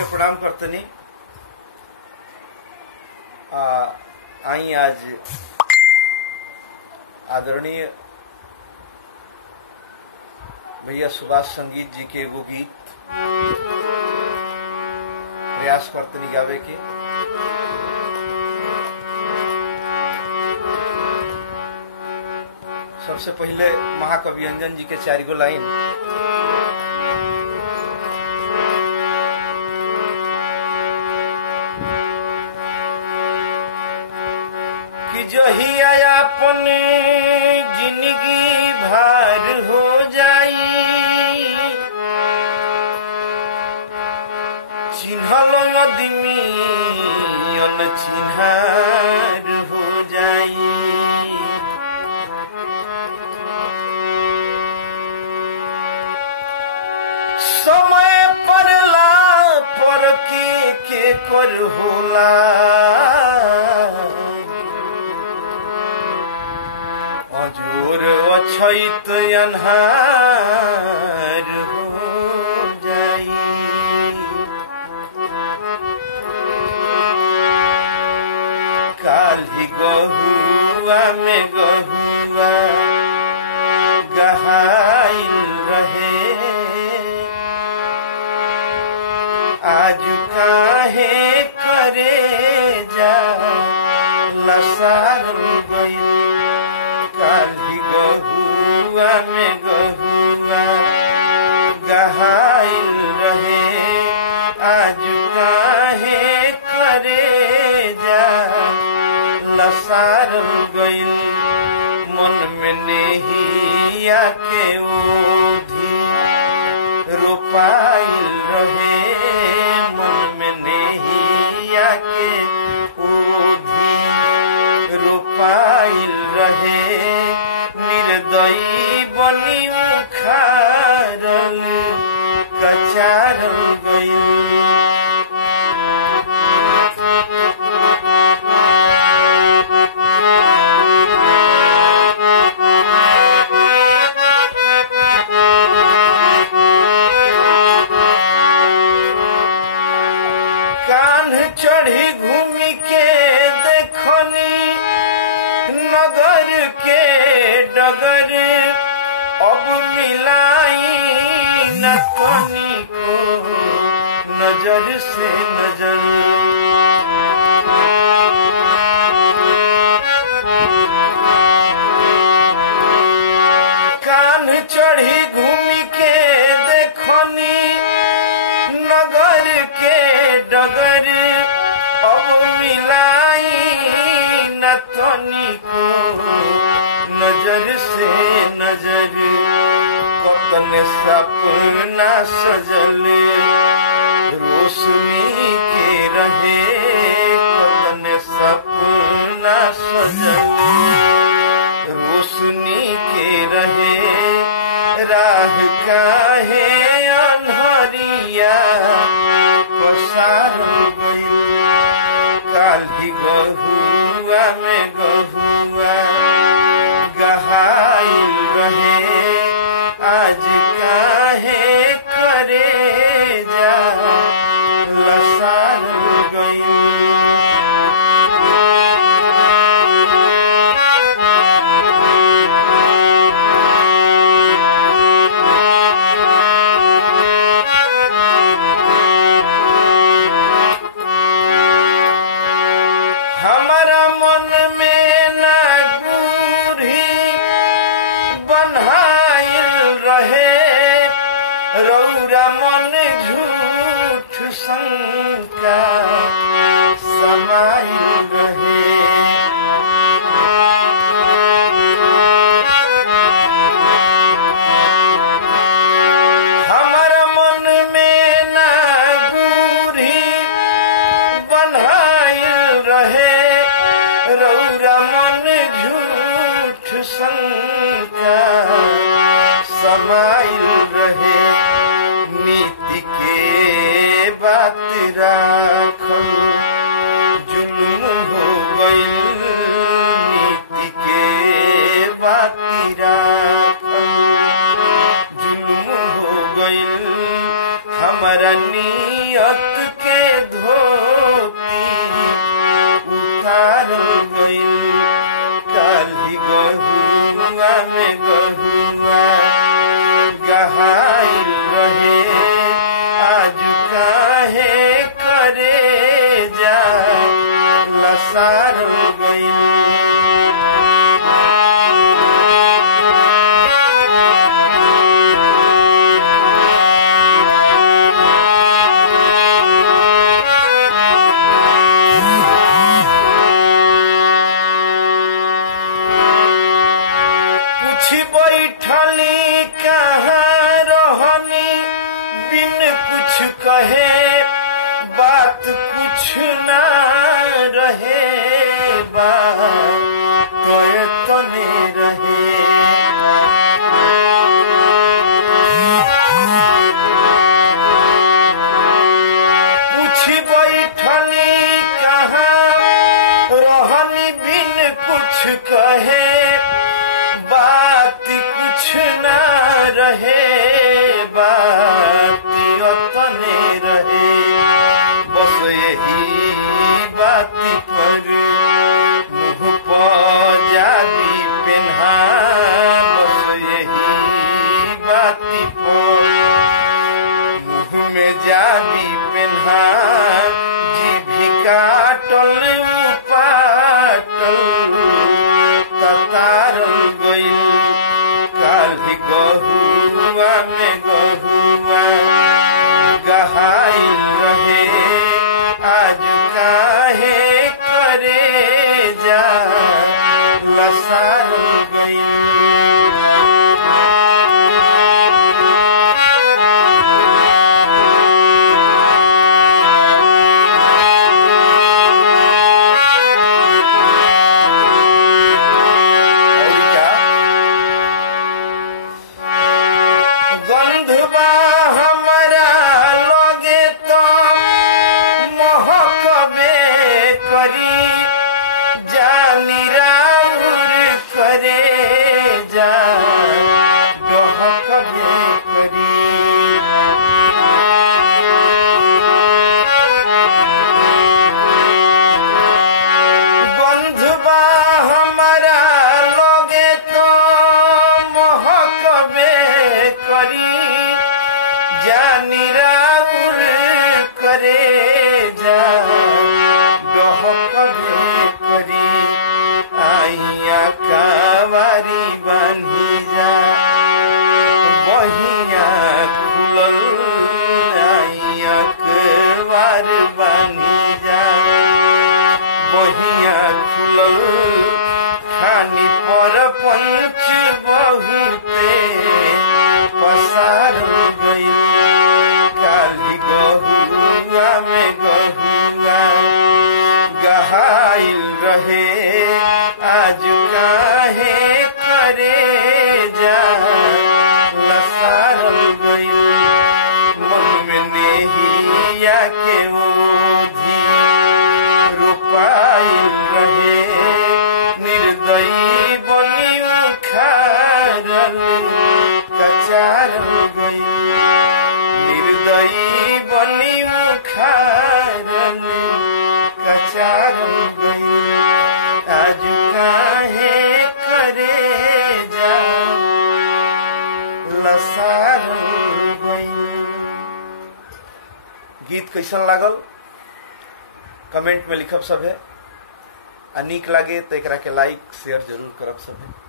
के प्रणाम करतनी। आई आज आदरणीय भैया सुभाष संगीत जी के एगो गीत प्रयास करतनी गावे के। सबसे पहले महाकवि अंजन जी के 4 गो लाइन। कि जहिया अपन जिंदगी भार हो जाई, चिन्हल आदमी अनचिन्हार हो जाई। समय परला पर के कर होला, अजोर अछैत अन्हार हो जाई। काल्हि गहुआ में गहुआ गहाइल रहे, आज काहे करे जा लसार गइल। काल्हि गहुआ में गहुआ गहाइल रहे, आज काहे करे जा लसार गइल। मन में नेहिया के ओधी रोपाइल रहे, मन में नेहिया के ओधी रोपाइल रहे। निर्दयी बनी उखाड़ल कचारल गइल। चढ़ी घूमी के देखनी नगर के डगर, अब मिलाई न तनी को नजर से नजर। कान चढ़ी घूमी के देखनी नगर के डगर, अब मिलाई न तनी को नजर से नजर। कतने सपना सजल रोशनी के रहे, कतने सपना सजल रोशनी के रहे। राह काहे अन्हरिया पसार गइल। काल्हि गहुआ में गहुआ गहाइल रहे, आज काहे करे जा लसार गइल। हमारा मन में न गुरही बन्हाइल रहे, रौरा मन झूठ शंका समाइल रहे। हमारा मन में न गुरही बन्हाइल रहे, रौरा मन झूठ शंका समाइल रहे। नीति के बात राखल जुल्म हो गइल, नीति के बात राखल जुल्म हो गइल। हमारा नी नियत के धोती उतार गइल काली गहुआ में गहुआ गहाइल रहे आज काहे करे जा लसार गइल। बैठली कहाँ रहनी बिन कुछ कहे बात कुछ ना रहे बात तने रहे। पूछ बैठली कहाँ रहनी बिन कुछ कहे बात कुछ ना रहे बात तने रहे। बस यही बात पर मुँह पर जाबी पेन्हा बस यही बात पर मुँह में जाबी पेन्हा जीभी काटल पाटल ततारल गइल काली गहुआ में गहुआ गहाइल रहे आज काहे करे जा लसार गइल। गंधबा हमारा लगे तो महकबे करी जानी राउर करे जा डहकबे करी। गंधबा हमारा लगे तो महकबे करी जानी राउर करे जा डहकबे करी। आइया कावारी बांधी जा बहिया खुलल आइया कावार बांधी जा बहिया खुलल खानी पर पंच बहुते पसार गइल काली गहुआ में गहुआ गहाइल रहे आज काहे करे जा लसार गइल। मन में नेहिया के ओधी रुपाइल रहे निर्दयी बनी उखाड़ल कचार गइल निर्दयी बनी उखाड़ल कचार गइल आज काहे करे जा लसार गइल। गीत कैसन लागल कमेंट में लिखब सब है। नीक लागे तो एकरा के लाइक शेयर जरूर करब सब है।